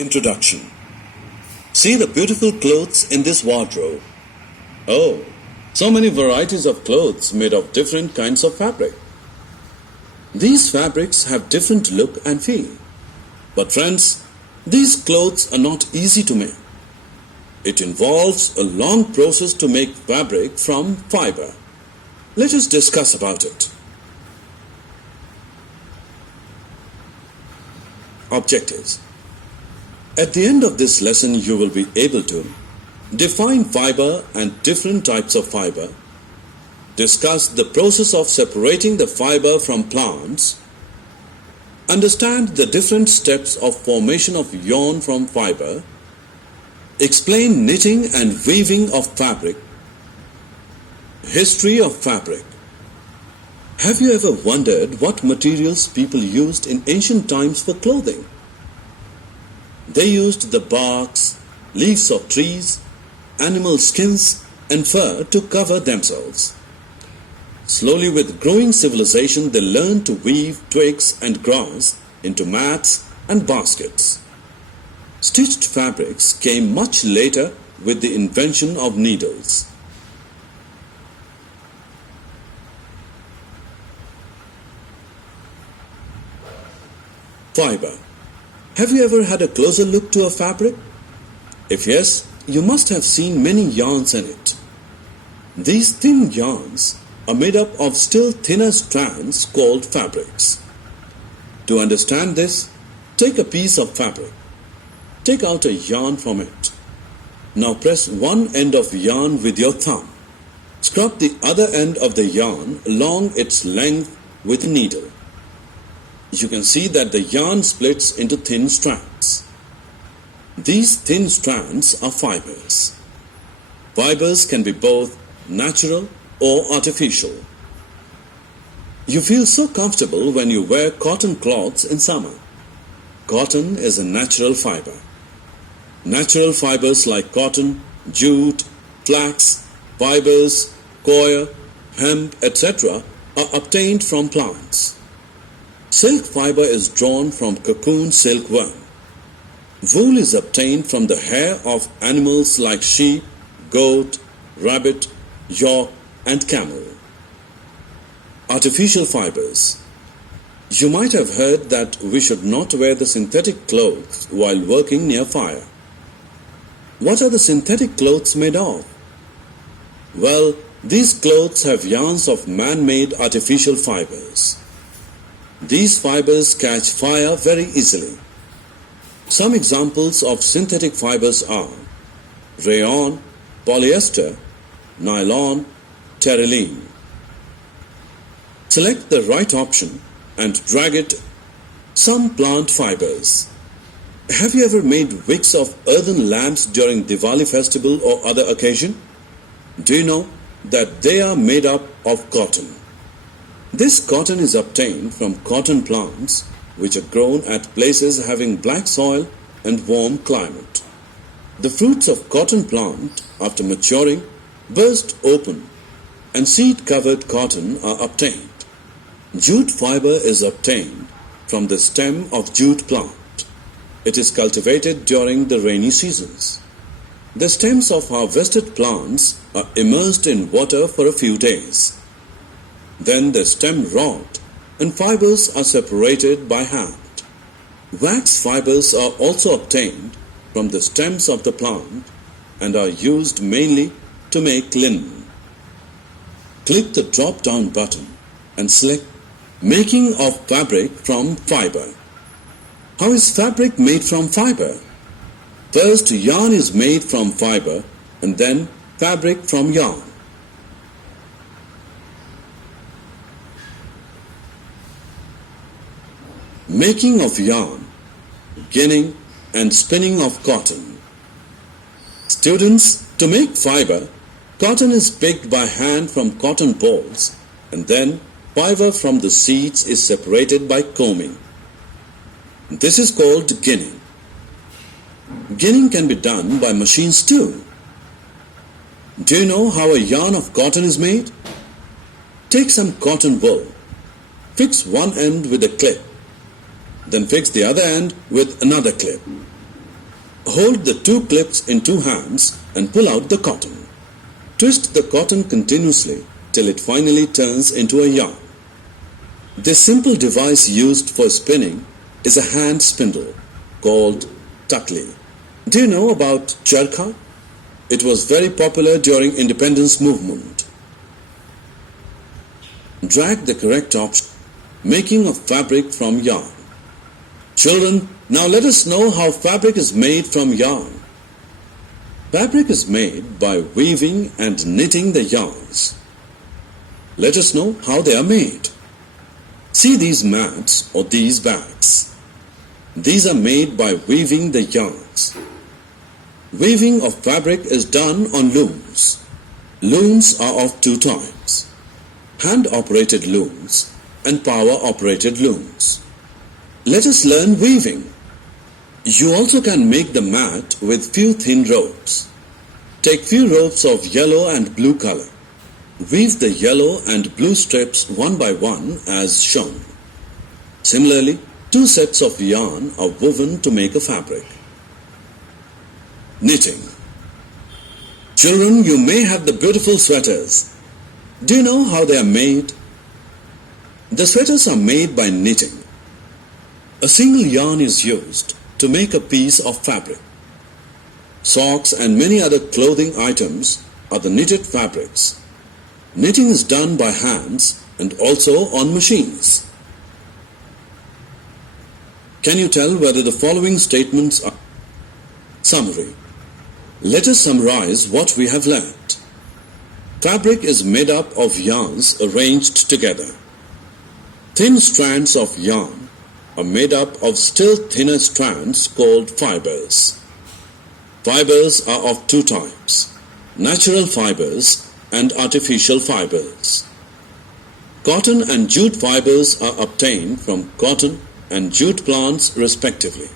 Introduction. See the beautiful clothes in this wardrobe. Oh, so many varieties of clothes made of different kinds of fabric. These fabrics have different look and feel. But friends, these clothes are not easy to make. It involves a long process to make fabric from fiber. Let us discuss about it. Objectives. At the end of this lesson, you will be able to define fiber and different types of fiber, discuss the process of separating the fiber from plants, understand the different steps of formation of yarn from fiber, explain knitting and weaving of fabric, history of fabric. Have you ever wondered what materials people used in ancient times for clothing? They used the barks, leaves of trees, animal skins and fur to cover themselves. Slowly, with growing civilization, they learned to weave twigs and grass into mats and baskets. Stitched fabrics came much later with the invention of needles. Fiber. Have you ever had a closer look to a fabric? If yes, you must have seen many yarns in it. These thin yarns are made up of still thinner strands called fabrics. To understand this, take a piece of fabric. Take out a yarn from it. Now press one end of yarn with your thumb. Scrub the other end of the yarn along its length with a needle. You can see that the yarn splits into thin strands. These thin strands are fibers. Fibers can be both natural or artificial. You feel so comfortable when you wear cotton cloths in summer. Cotton is a natural fiber. Natural fibers like cotton, jute, flax, fibers, coir, hemp, etc. are obtained from plants. Silk fiber is drawn from cocoon silkworm. Wool is obtained from the hair of animals like sheep, goat, rabbit, yak and camel. Artificial fibers. You might have heard that we should not wear the synthetic clothes while working near fire. What are the synthetic clothes made of? Well, these clothes have yarns of man-made artificial fibers. These fibers catch fire very easily. Some examples of synthetic fibers are rayon, polyester, nylon, terylene. Select the right option and drag it. Some plant fibers. Have you ever made wicks of earthen lamps during Diwali festival or other occasion? Do you know that they are made up of cotton? This cotton is obtained from cotton plants which are grown at places having black soil and warm climate. The fruits of cotton plant, after maturing, burst open and seed-covered cotton are obtained. Jute fiber is obtained from the stem of jute plant. It is cultivated during the rainy seasons. The stems of harvested plants are immersed in water for a few days. Then the stem rot and fibers are separated by hand. Wax fibers are also obtained from the stems of the plant and are used mainly to make linen. Click the drop-down button and select Making of Fabric from Fiber. How is fabric made from fiber? First, yarn is made from fiber and then fabric from yarn. Making of yarn, ginning and spinning of cotton. Students, to make fiber, cotton is picked by hand from cotton balls and then fiber from the seeds is separated by combing. This is called ginning. Ginning can be done by machines too. Do you know how a yarn of cotton is made? Take some cotton wool. Fix one end with a clip. Then fix the other end with another clip. Hold the two clips in two hands and pull out the cotton. Twist the cotton continuously till it finally turns into a yarn. This simple device used for spinning is a hand spindle called takli. Do you know about charkha? It was very popular during independence movement. Drag the correct option, making a fabric from yarn. Children, now let us know how fabric is made from yarn. Fabric is made by weaving and knitting the yarns. Let us know how they are made. See these mats or these bags. These are made by weaving the yarns. Weaving of fabric is done on looms. Looms are of two types: hand-operated looms and power-operated looms. Let us learn weaving. You also can make the mat with few thin ropes. Take few ropes of yellow and blue color. Weave the yellow and blue strips one by one as shown. Similarly, two sets of yarn are woven to make a fabric. Knitting. Children, you may have the beautiful sweaters. Do you know how they are made? The sweaters are made by knitting. A single yarn is used to make a piece of fabric. Socks and many other clothing items are the knitted fabrics. Knitting is done by hands and also on machines. Can you tell whether the following statements are? Summary. Let us summarize what we have learnt. Fabric is made up of yarns arranged together. Thin strands of yarn are made up of still thinner strands called fibers. Fibers are of two types: natural fibers and artificial fibers. Cotton and jute fibers are obtained from cotton and jute plants respectively.